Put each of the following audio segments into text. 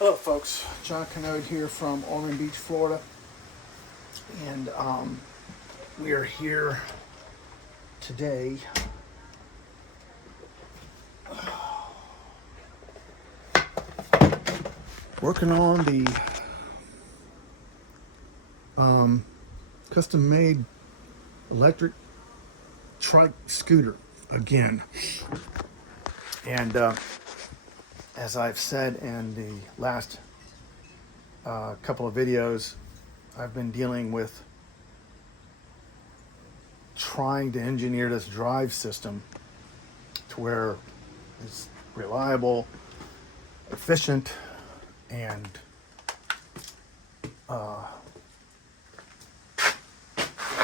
Hello folks, John Canode here from Ormond Beach, Florida, and we are here today working on the custom-made electric trike scooter again. And as I've said in the last couple of videos, I've been dealing with trying to engineer this drive system to where it's reliable, efficient, and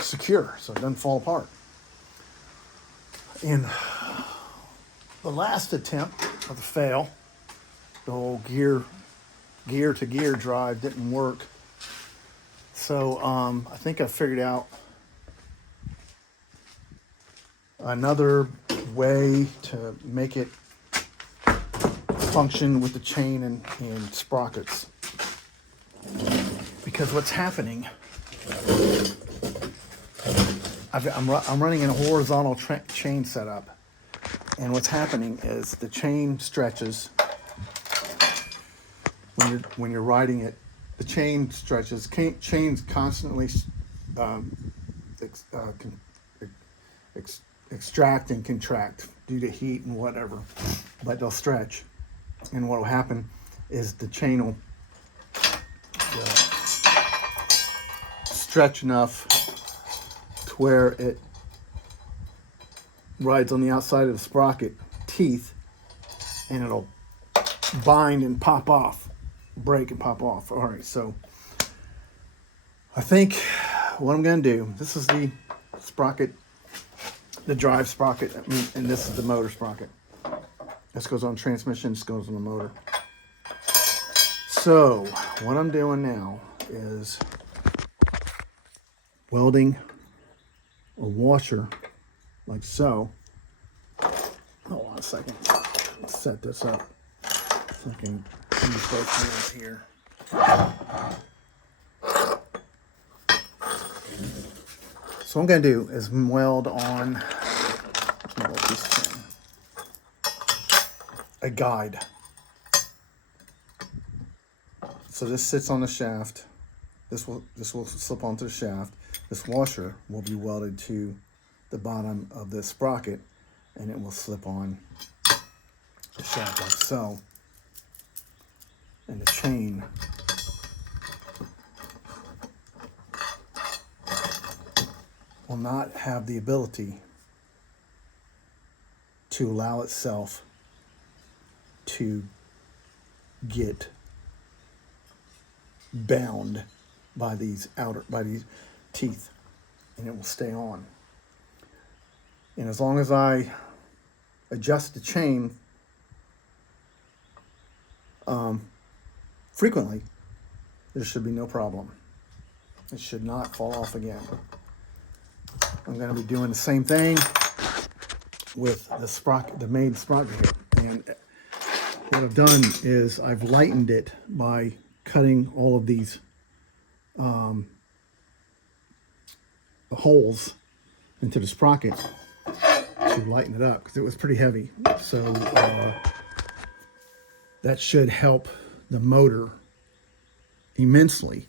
secure, so it doesn't fall apart. In the last attempt of the fail, the whole gear to gear drive didn't work. So I think I figured out another way to make it function with the chain and sprockets. Because what's happening, I'm running in a horizontal chain setup, and what's happening is the chain stretches when you're riding it. The chain stretches. Chains constantly extract and contract due to heat and whatever, but they'll stretch. And what will happen is the chain will stretch enough to where it rides on the outside of the sprocket teeth, and it'll bind and pop off, break and pop off. All right, so I think what I'm going to do, this is the sprocket, the drive sprocket, and this is the motor sprocket. This goes on transmission, this goes on the motor. So what I'm doing now is welding a washer like so. Hold on a second. Let's set this up so I can use both hands here. So what I'm going to do is weld on a guide. So this sits on the shaft. This will slip onto the shaft. This washer will be welded to the bottom of the sprocket, and it will slip on the shaft like so. And the chain will not have the ability to allow itself to get bound by these teeth, and it will stay on. And as long as I adjust the chain frequently, there should be no problem. It should not fall off again. I'm going to be doing the same thing with the sprocket, the main sprocket here. And what I've done is I've lightened it by cutting all of these holes into the sprocket to lighten it up, because it was pretty heavy. So that should help the motor immensely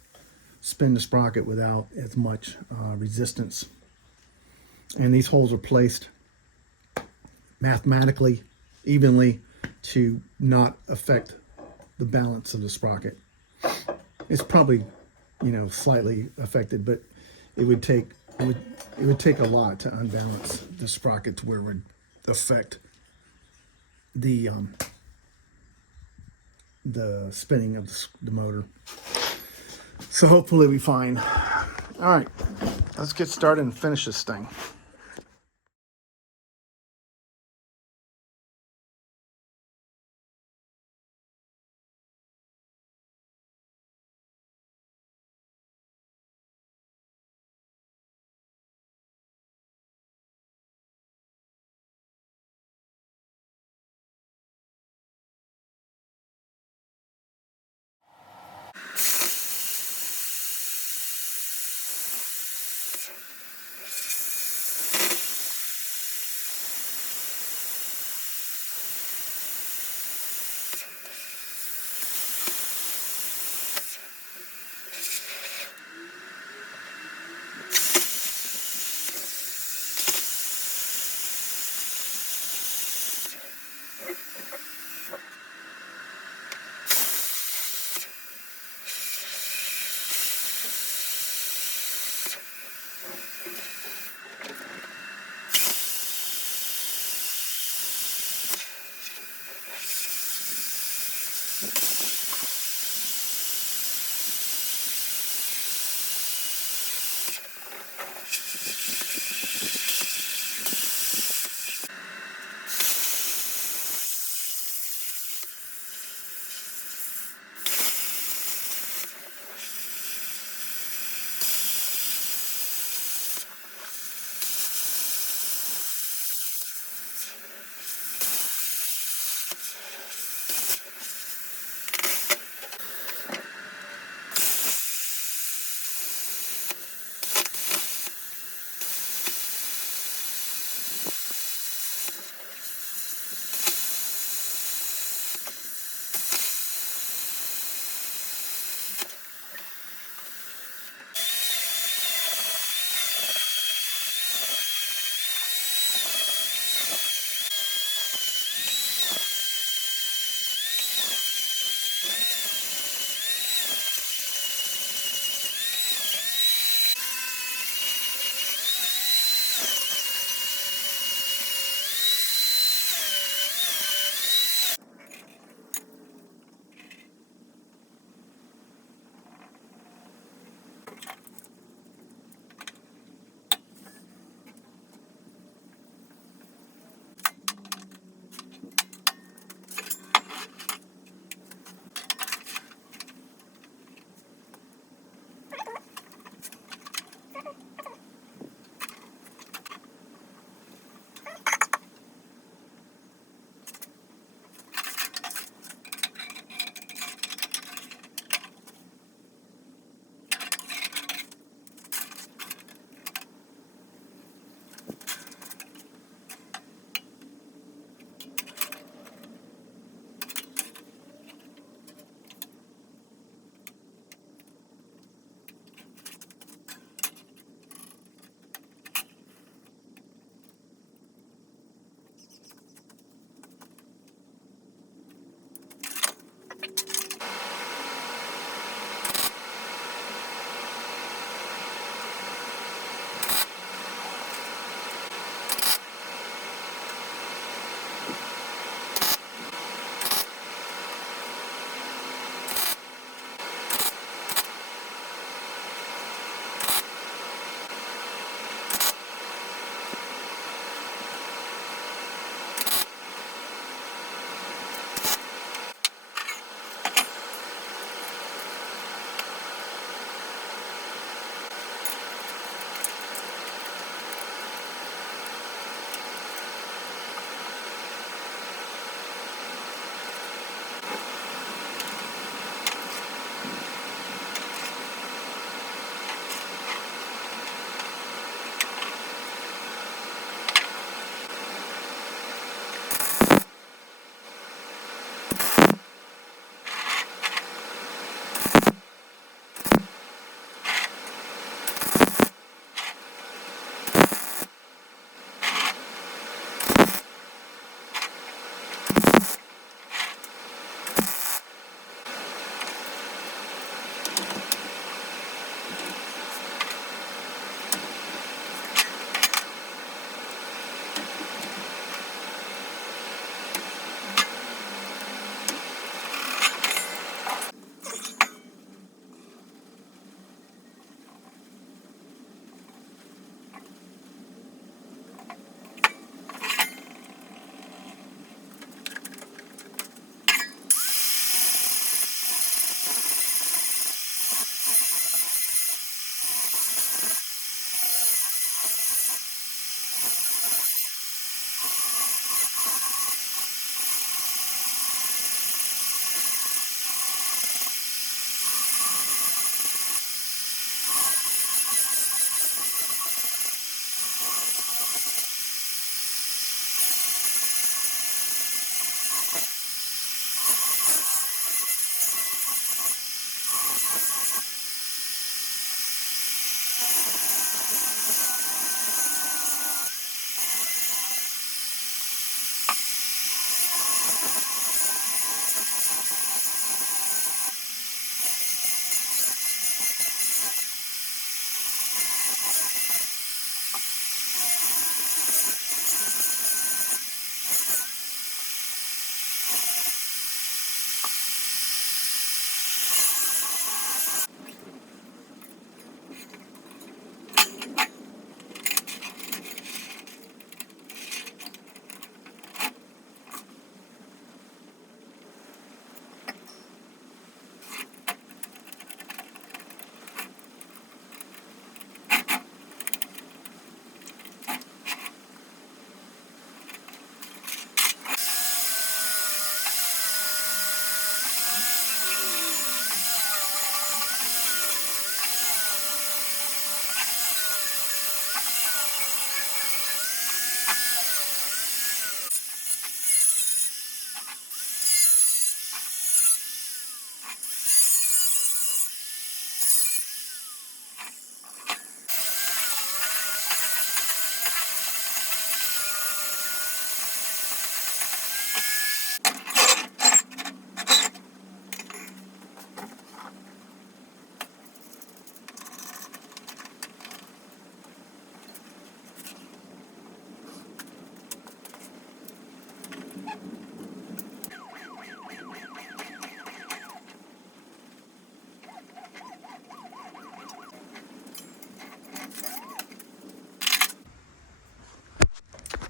spin the sprocket without as much resistance. And these holes are placed mathematically evenly to not affect the balance of the sprocket. It's probably, slightly affected, but it would take a lot to unbalance the sprocket to where it would affect the spinning of the motor. So hopefully we find. All right, let's get started and finish this thing.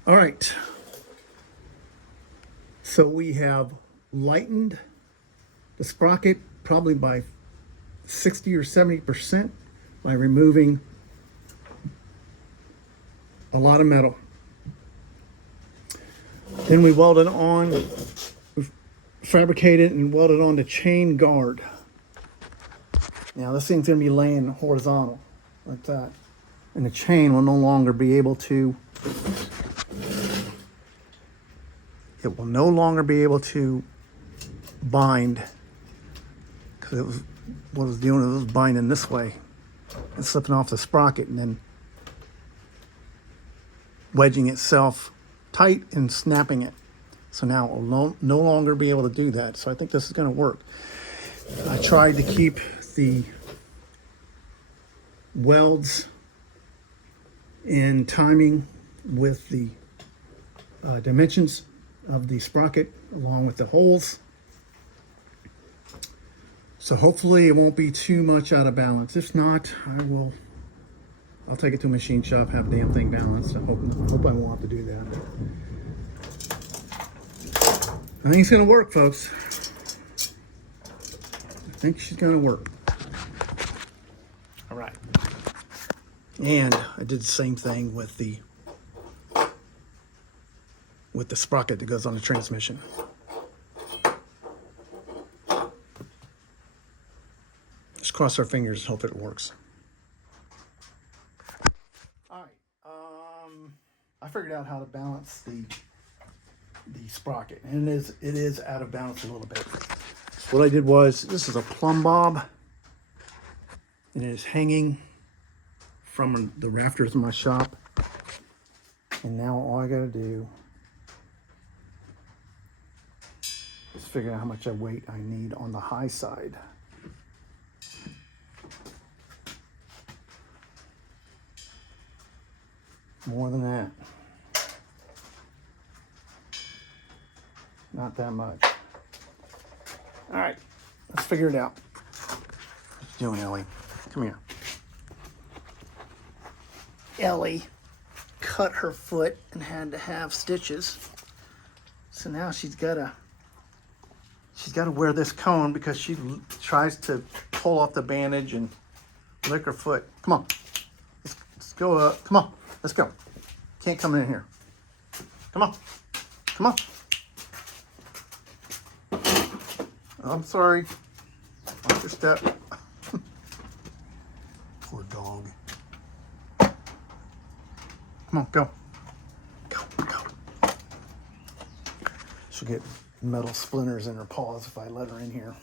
All right. So we have lightened the sprocket probably by 60 or 70% by removing a lot of metal. Then we welded on, fabricated and welded on the chain guard. Now this thing's going to be laying horizontal like that. And the chain will no longer be able to, it will no longer be able to bind, because it was, what it was doing, it was binding this way and slipping off the sprocket and then wedging itself tight and snapping it. So now it will no longer be able to do that. So I think this is going to work. I tried to keep the welds in timing with the dimensions of the sprocket along with the holes. So hopefully it won't be too much out of balance. If not, I'll take it to a machine shop, have the damn thing balanced. I hope I won't have to do that. I think it's gonna work, folks. I think she's gonna work. All right. And I did the same thing with the sprocket that goes on the transmission. Just cross our fingers, hope it works. All right. I figured out how to balance the sprocket, and it is out of balance a little bit. What I did was, this is a plumb bob, and it is hanging from the rafters of my shop. And now all I gotta do is figure out how much weight I need on the high side. More than that. Not that much. All right, let's figure it out. What you doing, Ellie? Come here. Ellie cut her foot and had to have stitches. So now she's got to wear this cone because she tries to pull off the bandage and lick her foot. Come on. Let's go up. Come on. Let's go. Can't come in here. Come on. Come on. I'm sorry. Watch your step. Poor dog. Come on, go. Go, go. She'll get metal splinters in her paws if I let her in here.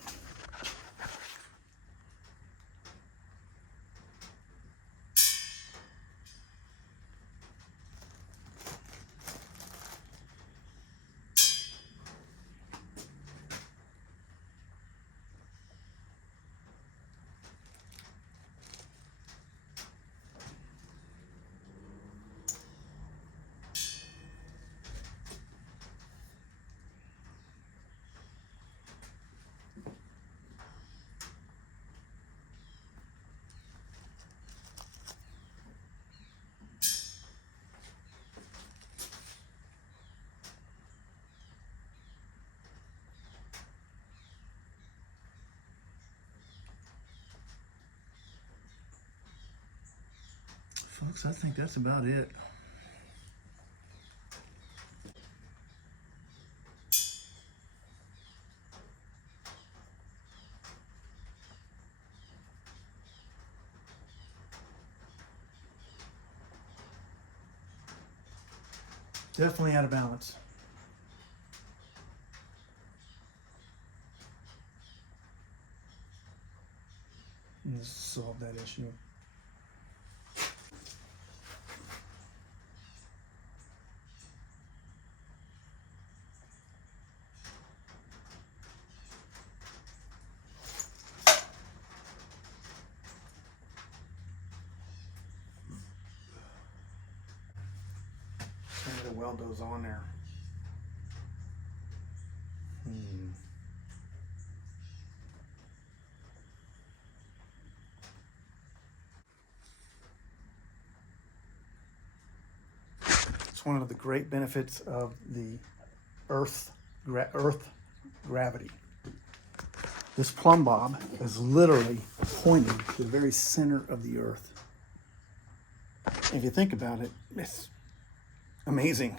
Folks, I think that's about it. Definitely out of balance. Let's solve that issue. Trying to weld those on there. That's one of the great benefits of the Earth gravity. This plumb bob is literally pointing to the very center of the Earth. If you think about it, it's amazing.